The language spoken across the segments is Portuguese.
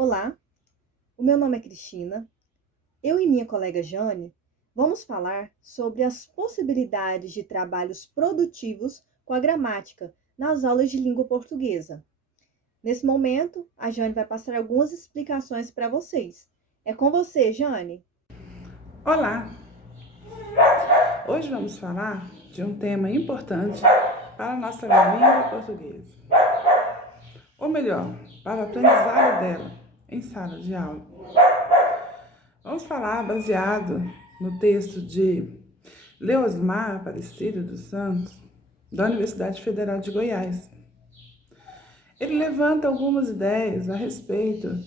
Olá, o meu nome é Cristina. Eu e minha colega Jane vamos falar sobre as possibilidades de trabalhos produtivos com a gramática nas aulas de língua portuguesa. Nesse momento, a Jane vai passar algumas explicações para vocês. É com você, Jane. Olá! Hoje vamos falar de um tema importante para a nossa língua portuguesa, ou melhor, para o aprendizado dela em sala de aula. Vamos falar baseado no texto de Leosmar Aparecido dos Santos, da Universidade Federal de Goiás. Ele levanta algumas ideias a respeito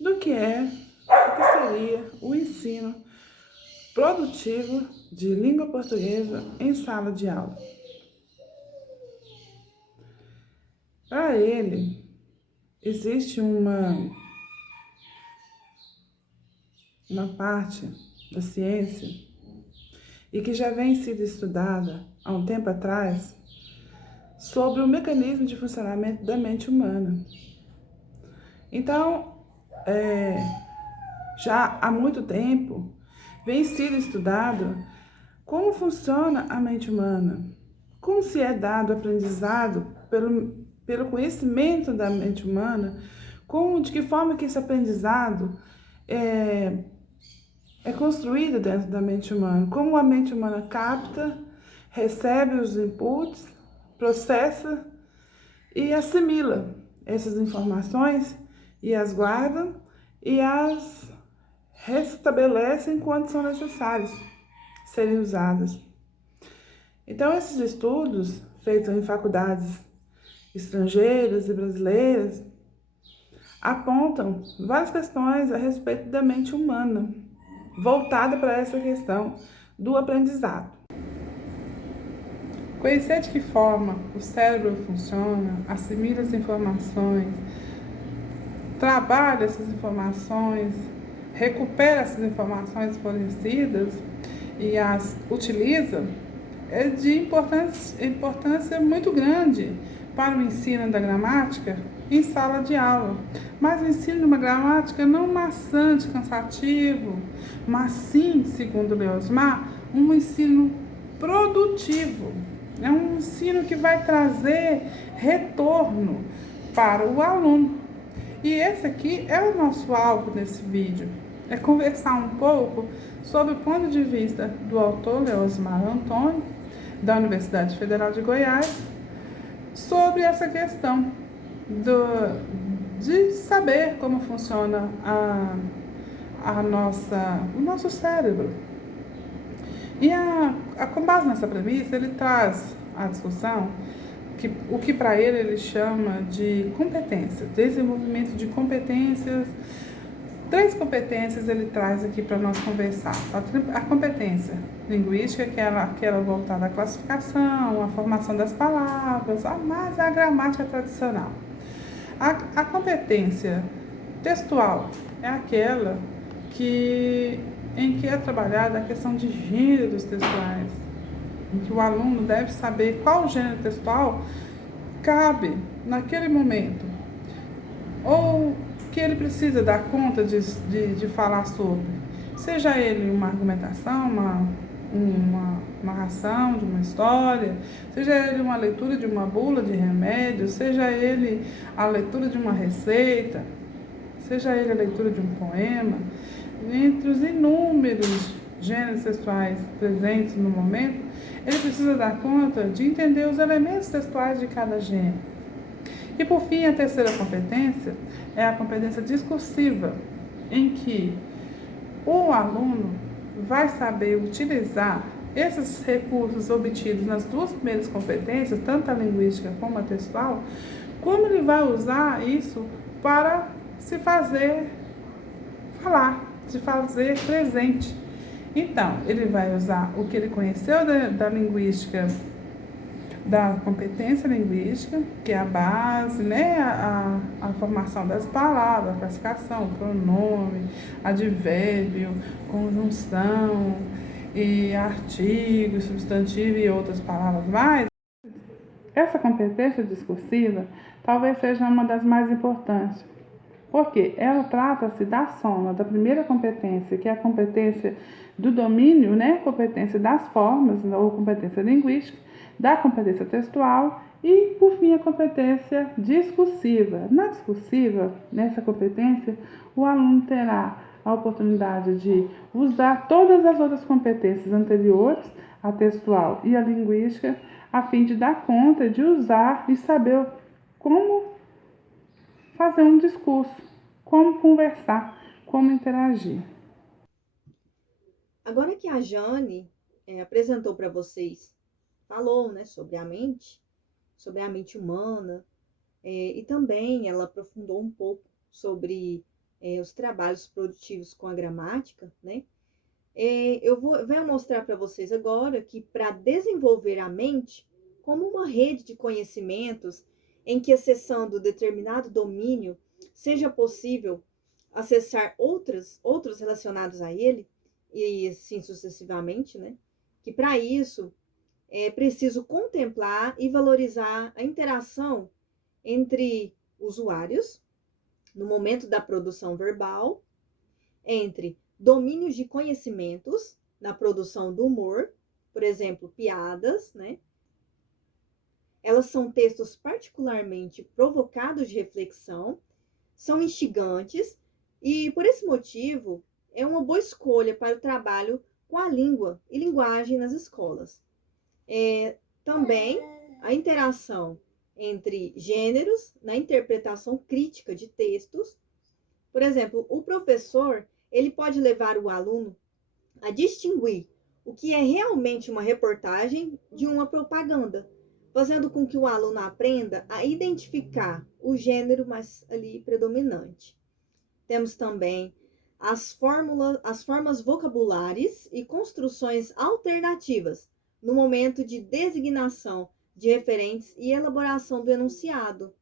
do que seria o ensino produtivo de língua portuguesa em sala de aula. Para ele, existe uma parte da ciência e que já vem sendo estudada há um tempo atrás sobre o mecanismo de funcionamento da mente humana. Então, já há muito tempo vem sendo estudado como funciona a mente humana, como se é dado aprendizado pelo conhecimento da mente humana, de que forma que esse aprendizado é construído dentro da mente humana, como a mente humana capta, recebe os inputs, processa e assimila essas informações e as guarda e as restabelecem quando são necessários serem usadas. Então, esses estudos feitos em faculdades estrangeiras e brasileiras apontam várias questões a respeito da mente humana, voltada para essa questão do aprendizado. Conhecer de que forma o cérebro funciona, assimila as informações, trabalha essas informações, recupera essas informações fornecidas e as utiliza, é de importância muito grande para o ensino da gramática em sala de aula. Mas o ensino de uma gramática não maçante, cansativo, mas sim, segundo Leosmar, um ensino produtivo. É um ensino que vai trazer retorno para o aluno. E esse aqui é o nosso alvo nesse vídeo. É conversar um pouco sobre o ponto de vista do autor Leosmar Antônio, da Universidade Federal de Goiás, sobre essa questão de saber como funciona o nosso cérebro. E com base nessa premissa, ele traz à discussão o que para ele chama de competência, desenvolvimento de competências. 3 competências ele traz aqui para nós conversar. A competência linguística, que é aquela voltada à classificação, à formação das palavras, mais a gramática tradicional. A competência textual é aquela em que é trabalhada a questão de gêneros textuais, em que o aluno deve saber qual gênero textual cabe naquele momento, ou que ele precisa dar conta de falar sobre, seja ele uma argumentação, uma narração de uma história, seja ele uma leitura de uma bula de remédio, seja ele a leitura de uma receita, seja ele a leitura de um poema. Entre os inúmeros gêneros textuais presentes no momento, ele precisa dar conta de entender os elementos textuais de cada gênero. E por fim, a terceira competência é a competência discursiva, em que o aluno vai saber utilizar esses recursos obtidos nas 2 primeiras competências, tanto a linguística como a textual, como ele vai usar isso para se fazer falar, se fazer presente. Então, ele vai usar o que ele conheceu da linguística, da competência linguística, que é a base, né, a formação das palavras, a classificação, pronome, advérbio, conjunção, e artigo, substantivo e outras palavras mais. Essa competência discursiva talvez seja uma das mais importantes, Porque ela trata-se da soma da primeira competência, que é a competência do domínio, né? Competência das formas, ou competência linguística, da competência textual e, por fim, a competência discursiva. Na discursiva, nessa competência, o aluno terá a oportunidade de usar todas as outras competências anteriores, a textual e a linguística, a fim de dar conta de usar e saber como fazer um discurso, como conversar, como interagir. Agora que a Jane apresentou para vocês, falou, né, sobre a mente humana, e também ela aprofundou um pouco sobre os trabalhos produtivos com a gramática, né? Venho mostrar para vocês agora que para desenvolver a mente como uma rede de conhecimentos em que, acessando determinado domínio, seja possível acessar outros relacionados a ele, e assim sucessivamente, né? Que para isso é preciso contemplar e valorizar a interação entre usuários no momento da produção verbal, entre domínios de conhecimentos na produção do humor, por exemplo, piadas, né? Elas são textos particularmente provocados de reflexão, são instigantes e, por esse motivo, é uma boa escolha para o trabalho com a língua e linguagem nas escolas. Também a interação entre gêneros na interpretação crítica de textos. Por exemplo, o professor, ele pode levar o aluno a distinguir o que é realmente uma reportagem de uma propaganda, fazendo com que o aluno aprenda a identificar o gênero mais ali predominante. Temos também as formas vocabulares e construções alternativas no momento de designação de referentes e elaboração do enunciado,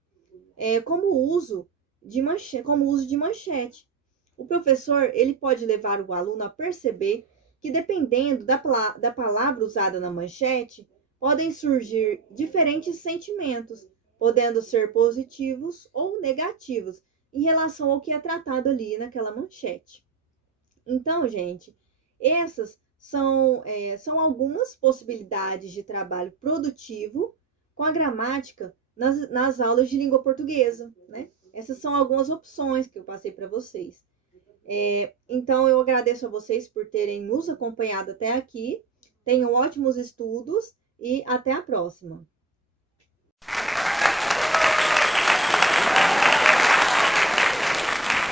como o uso de manchete. O professor, ele pode levar o aluno a perceber que, dependendo da palavra usada na manchete, podem surgir diferentes sentimentos, podendo ser positivos ou negativos, em relação ao que é tratado ali naquela manchete. Então, gente, essas são algumas possibilidades de trabalho produtivo com a gramática nas aulas de língua portuguesa, né? Essas são algumas opções que eu passei para vocês. Então, eu agradeço a vocês por terem nos acompanhado até aqui. Tenham ótimos estudos e até a próxima.